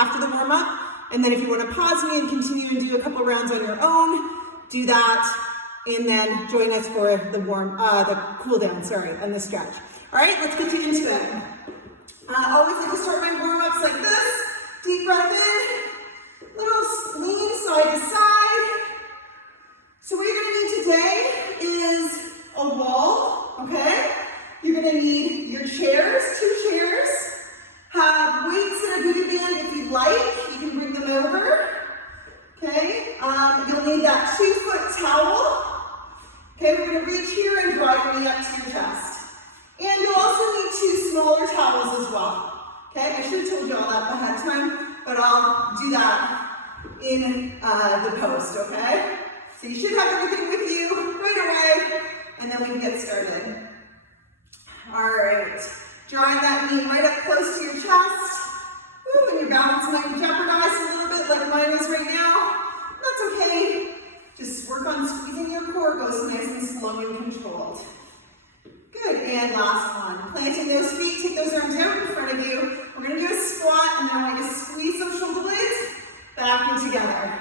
after the warm-up. And then if you want to pause me and continue and do a couple rounds on your own, do that. And then join us for the cool down, and the stretch. All right, let's get you into it. I always like to start my warm-ups like this. Deep breath in, little lean side to side. So what you're gonna need today is a wall, okay? You're gonna need your chairs, 2 chairs. Have weights in a booty band if you'd like. You can bring them over, okay? You'll need that 2-foot towel. Okay, we're gonna reach here and draw your knee up to your chest. And you'll also need 2 smaller towels as well. Okay, I should have told you all that ahead of time, but I'll do that in the post, okay? So you should have everything with you right away, and then we can get started. All right, drawing that knee right up close to your chest. Ooh, and your balance might be jeopardized a little bit like mine is right now. That's okay. Just work on squeezing your core, go nice and slow and controlled. Good, and last one. Planting those feet, take those arms out in front of you. We're gonna do a squat, and then I want you to squeeze those shoulder blades back and together.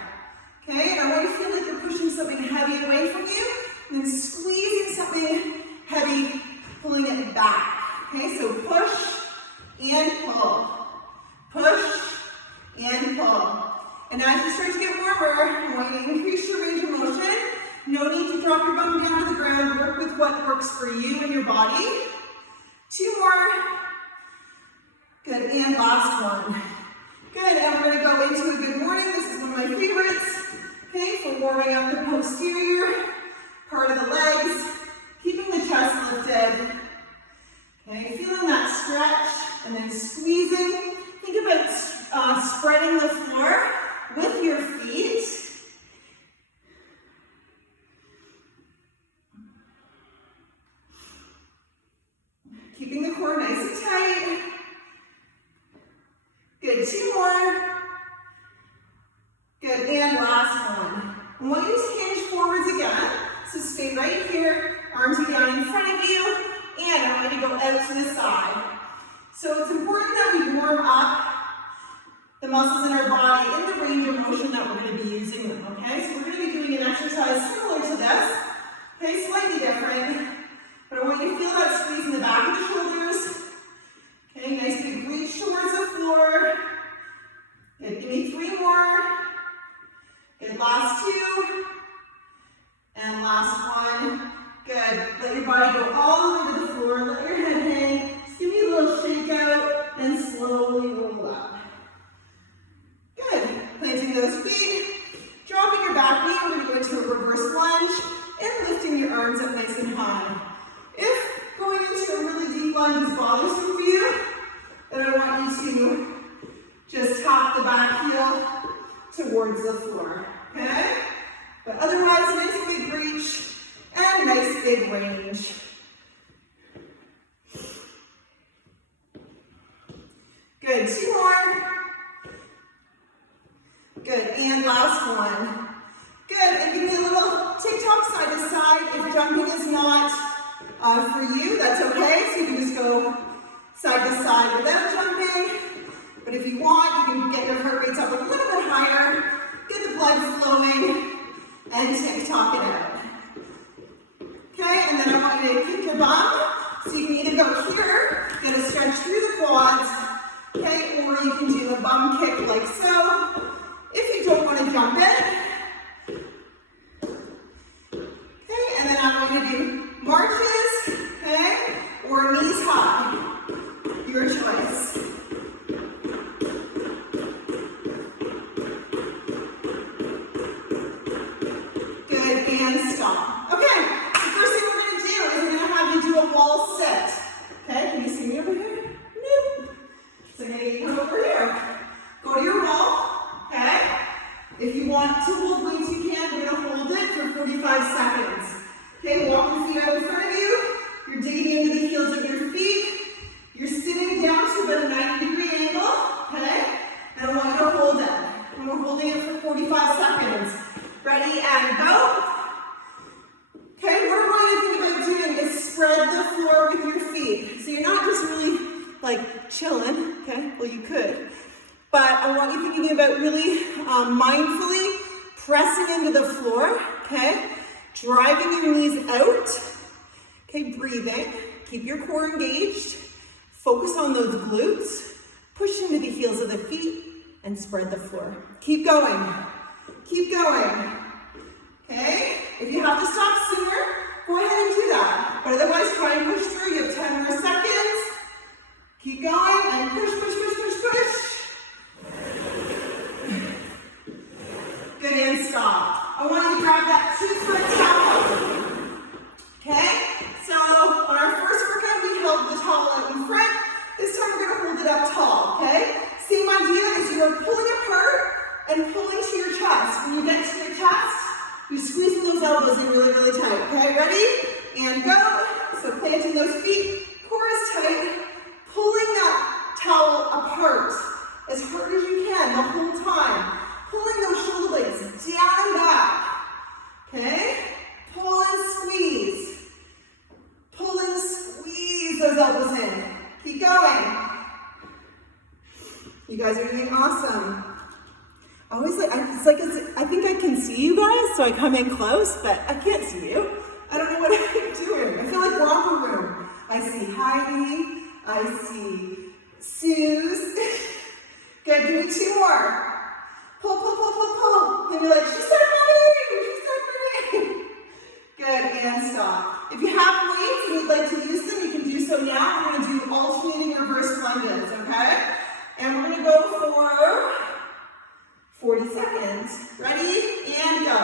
Okay, and I want you to feel like you're pushing something heavy away from you, and then squeezing something heavy, pulling it back. Okay, so push and pull. Push and pull. And as you start to get warmer, I want you to increase your range of motion. No need to drop your bum down to the ground. Work with what works for you and your body. 2 more. Good, and last one. Good, and we're gonna go into a good morning. This is one of my favorites. Okay, for warming up the posterior part of the legs. Keeping the chest lifted. Okay, feeling that stretch and then squeezing. Think about spreading the floor with your feet. Keeping the core nice and tight. Good, 2 more. Good, and last one. I want you to hinge forwards again. So stay right here, arms are down in front of you, and I want you to go out to the side. So it's important that we warm up the muscles in our body in the range of motion that we're going to be using them, okay? So we're going to be doing an exercise similar to this, okay, slightly different, but I want you to feel that squeeze in the back of the shoulders, okay, nice big reach towards the floor. Good, give me 3 more. Good, last 2, and last one. Good, let your body go all the way to the floor, let your head hang, just give me a little shake out, and slowly roll up. Good, planting those feet, dropping your back knee, we're gonna go into a reverse lunge, and lifting your arms up nice and high. If going into a really deep lunge is bothersome for you, then I want you to just tap the back heel towards the floor, okay? But otherwise, nice big reach and nice big range. Good, 2 more. Good, and last one. Good, and give me a little tick-tock side to side. If jumping is not for you, that's okay. So you can just go side to side without jumping. But if you want, you can get your heart rates up a little bit higher, get the blood flowing, and tick-tock it out. Okay, and then I want you to kick your bum. So you can either go here, get a stretch through the quads, okay, or you can do a bum kick like so. If you don't want to jump in. Okay, and then I'm going to do marches, okay, or knees high. Your choice. Good, and stop. Okay, the first thing we're going to do is we're going to have you do a wall sit. Okay, can you see me over here? Nope. So I'm going to come over here. Go to your wall. Okay? If you want to hold weights, you can. We're going to hold it for 45 seconds. Okay, walk your feet out in front of you. You're digging into the heels of your feet. You're sitting down to about a 90-degree angle. Okay? And I want you to hold it. And we're holding it for 45 seconds. Ready, and go. Okay, what I want you to think about doing is spread the floor with your feet. So you're not just really like chilling. Okay? Well, you could. but I want you thinking about really mindfully pressing into the floor, okay? Driving your knees out, okay, breathing. Keep your core engaged. Focus on those glutes. Push into the heels of the feet and spread the floor. Keep going. Keep going. Okay? If you have to stop sooner, go ahead and do that. But otherwise, try and push through. You have 10 more seconds. Keep going and push, push, push, push, push. Good, and stop. I want you to grab that 2-foot towel. Okay? So on our first workout, we held the towel out in front. This time we're going to hold it up tall, okay? Same idea as you are pulling apart and pulling to your chest. When you get to your chest, you squeeze those elbows in really, really tight, okay? Ready? And go. So planting those feet, core is tight, pulling that towel apart as hard as you can the whole time. Pulling those shoulder blades down and back, okay? Pull and squeeze. Pull and squeeze those elbows in. Keep going. You guys are doing awesome. I think I can see you guys, so I come in close, but I can't see you. I don't know what I'm doing. I feel like romper room. I see Heidi. I see Suze. Good, give me 2 more. Pull, pull, pull, pull, pull. And you're like, she said my name. She said my name. Good, and stop. If you have weights and you'd like to use them, you can do so now. We're going to do alternating reverse lunges, okay? And we're going to go for 40 seconds. Ready? And go.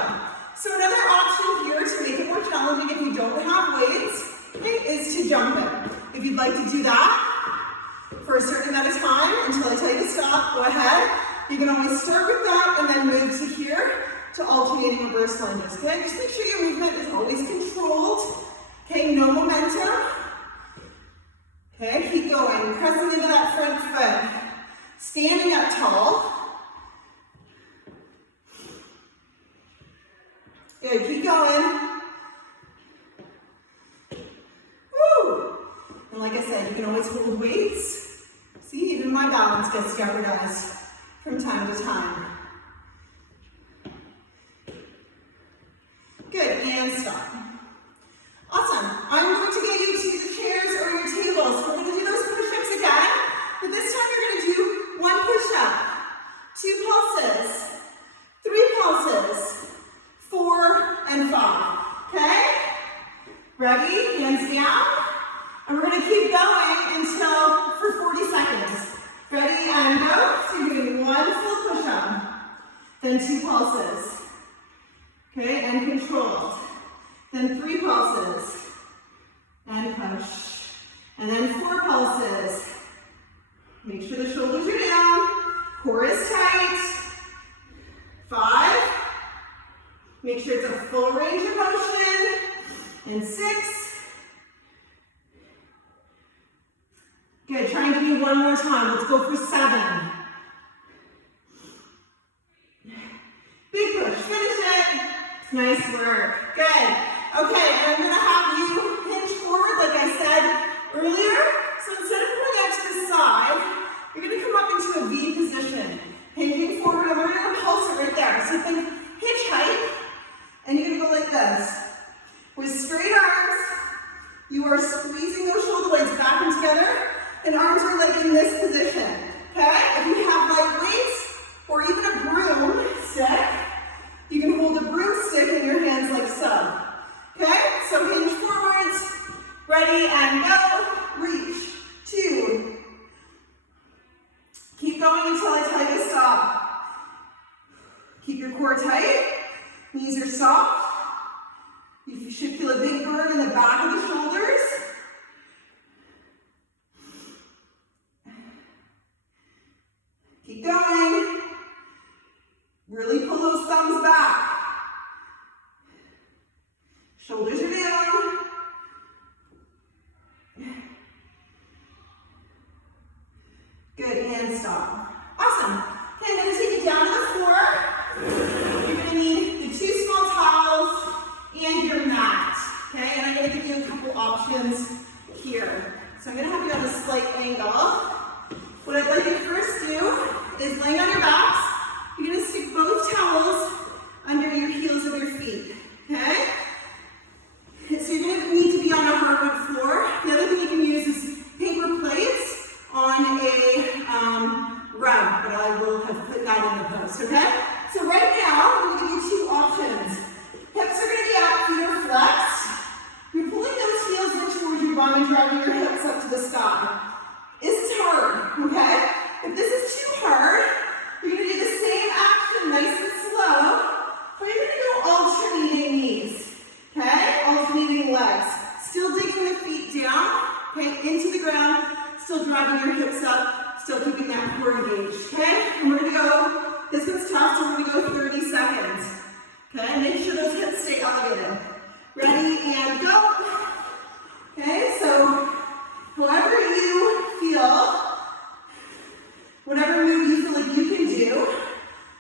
So another option here to make it more challenging if you don't have weights, okay, is to jump it. If you'd like to do that for a certain amount of time until I tell you to stop, go ahead. You can always start with that and then move to here to alternating reverse lunges, okay? Just make sure your movement is always controlled, okay? No momentum. Okay, keep going. Pressing into that front foot. Standing up tall. Good, keep going. Woo! And like I said, you can always hold weights. See, even my balance gets jeopardized from time to time. Good, and stop. Awesome. I'm going to get you to the chairs or your tables. We're going to do those push-ups again, but this time you're going to do 1 push-up, 2 pulses, 3 pulses, 4 and 5. Okay? Ready? Hands down. And we're going to keep going for 40 seconds. Ready? And go. So you're doing 1 full push-up, then 2 pulses. Okay, and controlled. Then 3 pulses, and push. And then 4 pulses. Make sure the shoulders are down, core is tight. 5. Make sure it's a full range of motion. And 6. Good, try and do it one more time. Let's go for 7. Big push, finish it. Nice work, good. Okay, and I'm gonna have you hinge forward like I said earlier. So instead of going out to the side, you're gonna come up into a V position. Hinging forward, and we're gonna pulse it right there. So think hitchhike, and you're gonna go like this. With straight arms, you are squeezing those shoulder blades back and together, and arms are like in this position, okay? If you have light weights, or even a broom stick, you can hold a broomstick in your hands like so. Okay? So hinge forwards. Ready and go. Reach. 2. Keep going until I tell you to stop. Keep your core tight. Knees are soft. You should feel a big burn in the back of the shoulders. Keep going. Really pull those thumbs back. Shoulders are down. Good, and stop. Awesome. Okay, I'm going to take it down to the floor. You're going to need the 2 small towels and your mat. Okay, and I'm going to give you a couple options here. So I'm going to have you on a slight angle. What I'd like you to first do is I will have put that in the post, okay? So right now, I'm gonna give you two options. Hips are gonna be up, feet are flexed. You're pulling those heels in towards your bum and driving your hips up to the sky. This is hard, okay? If this is too hard, you're gonna do the same action, nice and slow, but you're gonna go alternating knees, okay? Alternating legs. Still digging the feet down, okay, into the ground, still driving your hips up, still keeping that core engaged, okay? And we're gonna go, this one's tough, so we're gonna go 30 seconds, okay? Make sure those hips stay elevated. Ready, and go. Okay, so however you feel, whatever move you feel like you can do,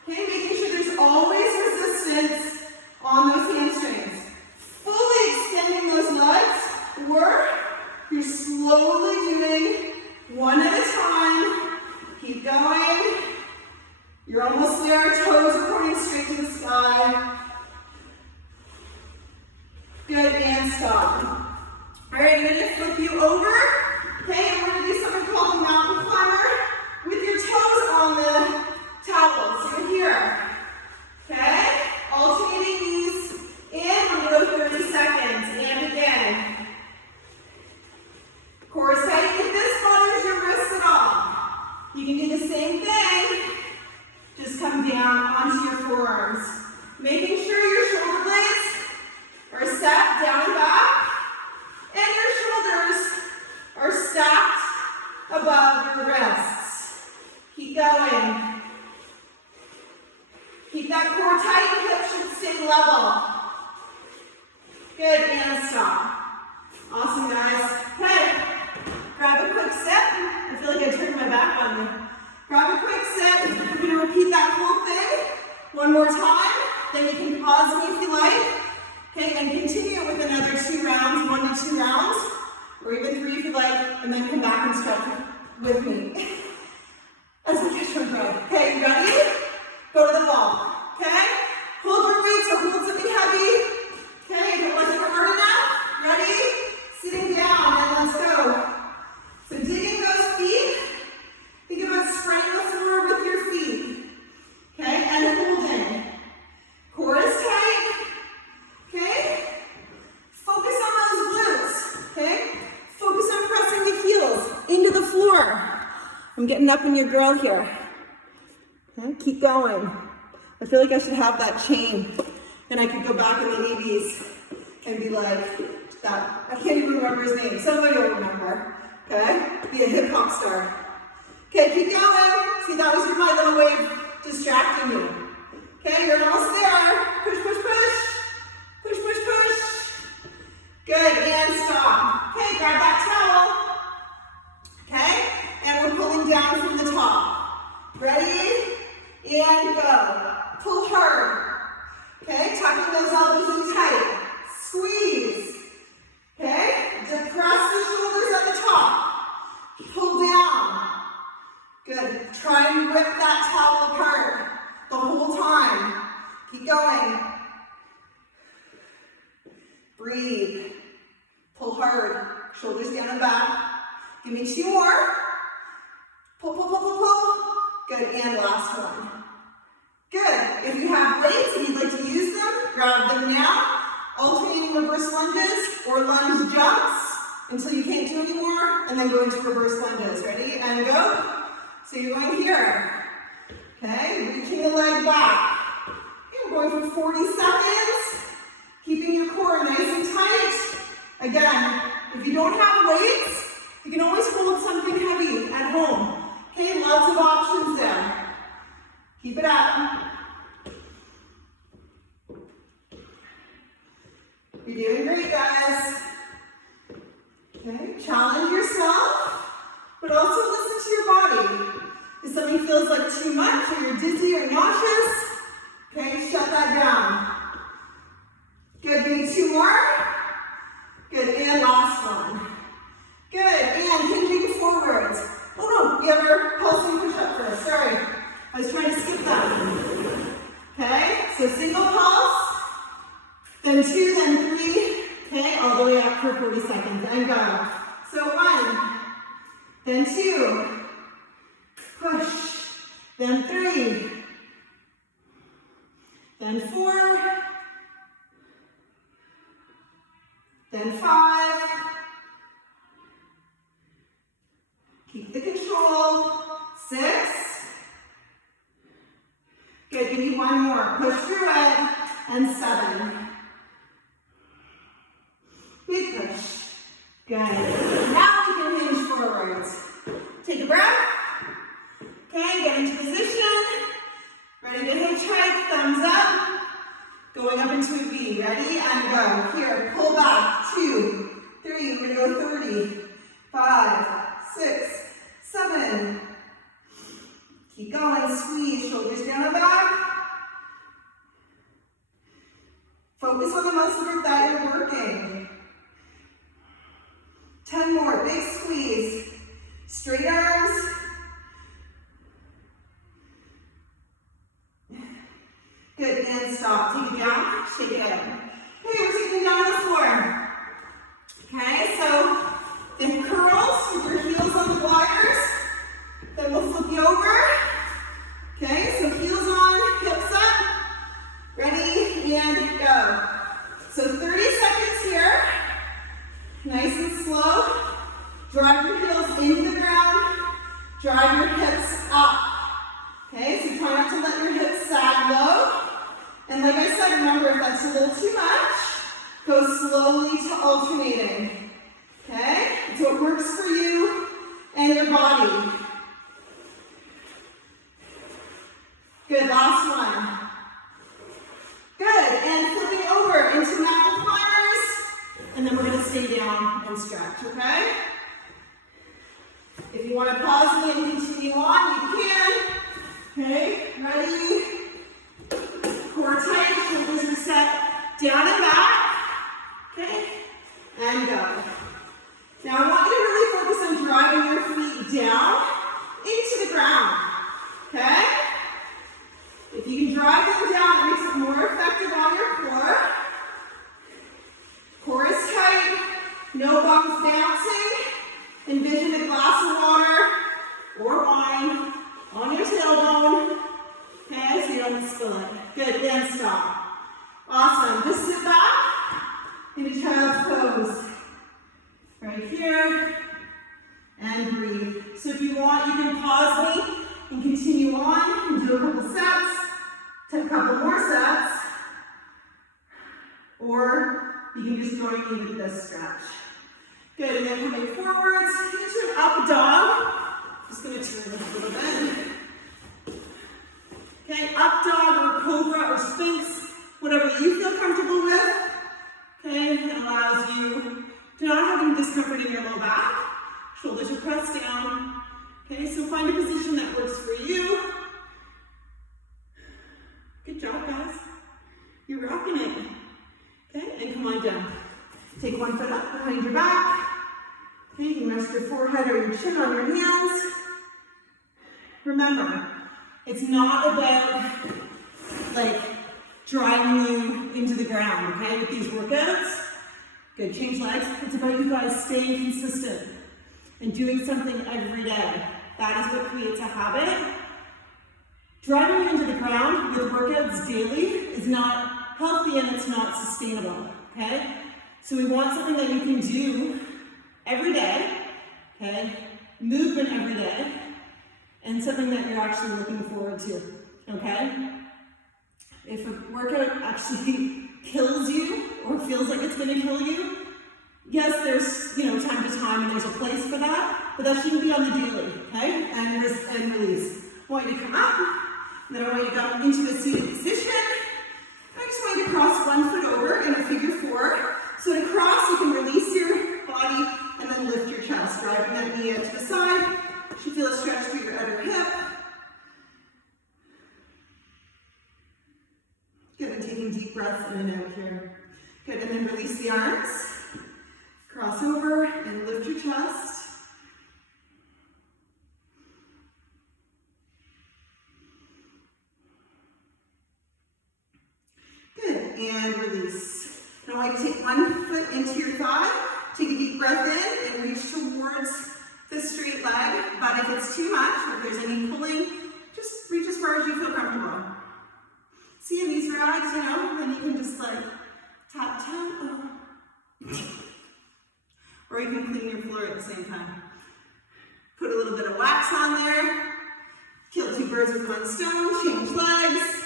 okay, making sure there's always resistance on those hamstrings. Fully extending those legs, or you're slowly doing one at a time. Keep going. You're almost there, toes are pointing straight to the sky. Good, and stop. All right, I'm gonna flip you over. Okay, and we're gonna do something called a mountain climber with your toes on the towel. So you're here. Okay, alternating knees in. We're gonna go 30 seconds. And again. Core is tight. If this bothers your wrists at all, you can do the same thing. Just come down onto your forearms. Making sure your shoulder blades are set down and back, and your shoulders are stacked above your wrists. Keep going. Keep that core tight, hips should stay level. Good, and stop. Awesome, guys. Okay, grab a quick sip. I feel like I turned my back on you. Grab a quick sip. I'm going to repeat that whole thing one more time. Then you can pause me if you like. Okay, and continue with another 2 rounds, 1 to 2 rounds, or even 3 if you like, and then come back and stretch with me as we catch our breath. Okay, you ready? Go to the wall. Okay? Hold your weights or hold something heavy. Okay, if it wasn't hard enough, ready? Sitting down, and let's go. So digging those feet, think about spreading the floor with your feet. Okay, and holding. Core is tight. Okay? Focus on those glutes. Okay? Focus on pressing the heels into the floor. I'm getting up in your girl here. Okay? Keep going. I feel like I should have that chain, and I could go back in the 80s and be like that. I can't even remember his name. Somebody will remember. Okay? Be a hip hop star. Okay, keep going. See, that was my little way of distracting you. Okay, you're almost there. Push, push, push. Push, push, push. Good, and stop. Okay, grab that towel. Okay, and we're pulling down from the top. Ready? And go. Pull hard. Okay, tucking those elbows in tight. Squeeze. Okay, depress the shoulders at the top. Pull down. Good. Try and rip that towel apart the whole time. Keep going. Breathe. Pull hard. Shoulders down and back. Give me 2 more. Pull, pull, pull, pull, pull. Good, and last one. Good. If you have weights and you'd like to use them, grab them now. Alternating reverse lunges or lunge jumps until you can't do anymore, and then go into reverse lunges. Ready? And go. So you're going here. Okay, reaching the leg back. Okay, we're going for 40 seconds. Keeping your core nice and tight. Again, if you don't have weights, you can always hold something heavy at home. Okay, lots of options there. Keep it up. You're doing great, guys. Okay, challenge yourself, but also listen to your body. If something feels like too much, or you're dizzy or nauseous, okay, shut that down. Good, maybe 2 more. Good, and last one. Good, and hinging forwards. Oh no, you have our pulsing push-up first, sorry. I was trying to skip that. Okay, so single pulse, then 2, then 3, okay, all the way up for 40 seconds, and go. So 1, then 2, push, then 3, then 4, then 5, keep the control, 6, good, give me one more, push through it, and 7, big push, good, now we can hinge forwards, take a breath, okay, get into position, ready to hitchhike, thumbs up, going up into a V, ready, and go, here, pull back, 2, 3, we're gonna go 30, 5, 6, 7, keep going, squeeze, shoulders down and back, focus on the muscle group that you're working, 10 more, big squeeze, straight arms, good, and stop, take it down, shake it out. Okay, we're taking it down on the floor. Okay, so then curls with your heels on the pliers, then we'll flip you over. Okay, so heels on, hips up, ready, and go. So 30 seconds here, nice and slow. Drive your heels into the ground, drive your hips up. Okay, so try not to let your hips sag low. And like I said, remember, if that's a little too much, go slowly to alternating. Okay, so it works for you and your body. Good, last one. Good, and flipping over into mat climbers, and then we're gonna stay down and stretch, okay? If you wanna pause me and continue on, you can. Okay, ready? Core tight, shoulders are set down and back. Okay, and go. Now I want you to really focus on driving your feet down into the ground. Okay? If you can drive them down, it makes it more effective on your core. Core is tight, no bums bouncing. Envision a glass of water or wine on your tailbone. Okay, so you don't spill it. Good, then stop. Awesome. Just sit back into child's pose. Right here. And breathe. So if you want, you can pause me and continue on and do a couple sets. Take a couple more sets. Or you can just join me with this stretch. Good, and then coming forwards into an up dog. Just going to turn this a little bit. Okay, up dog or cobra or sphinx, whatever you feel comfortable with. Okay, it allows you to not have any discomfort in your low back. Shoulders are pressed down. Okay, so find a position that works for you. Good job, guys. You're rocking it. Okay, and come on down. Take one foot up behind your back. Okay, you can rest your forehead or your chin on your hands. Remember, it's not about like driving you into the ground, okay, with these workouts. Good, change legs. It's about you guys staying consistent and doing something every day. That is what creates a habit. Driving you into the ground with workouts daily is not healthy and it's not sustainable, okay? So we want something that you can do every day, okay? Movement every day, and something that you're actually looking forward to, okay? If a workout actually kills you or feels like it's gonna kill you, yes, there's, time to time and there's a place for that, but that shouldn't be on the daily, okay? And release. I want you to come up, and then I want you to go into a seated position. I just want you to cross one foot over in a figure 4. So to cross, you can release your body and then lift your chest, driving that knee out to the side. You should feel a stretch through your outer hip. Good, and taking deep breaths in and out here. Good, and then release the arms. Cross over and lift your chest. Good, and release. Now I want you to take one foot into your thigh. Take a deep breath in and reach towards the straight leg. But if it's too much, or if there's any pulling, just far as you feel comfortable. See, in these rags, you know, then you can just like tap, tap, or you can clean your floor at the same time. Put a little bit of wax on there. Kill two birds with one stone. Change legs.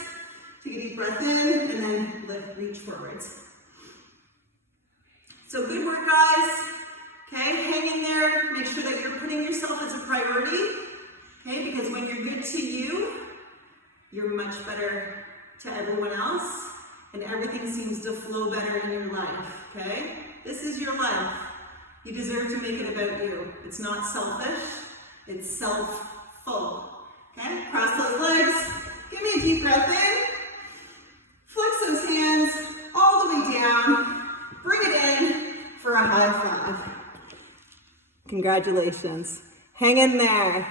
Take a deep breath in, and then lift, reach forwards. So good work, guys. Okay, hang in there. Make sure that you're putting yourself as a priority. Okay, because when you're good to you, you're much better to everyone else, and everything seems to flow better in your life. Okay, this is your life. You deserve to make it about you. It's not selfish. It's self-full. Okay, cross those legs. Give me a deep breath in. Flex those hands all the way down. Bring it in for a high five. Congratulations. Hang in there.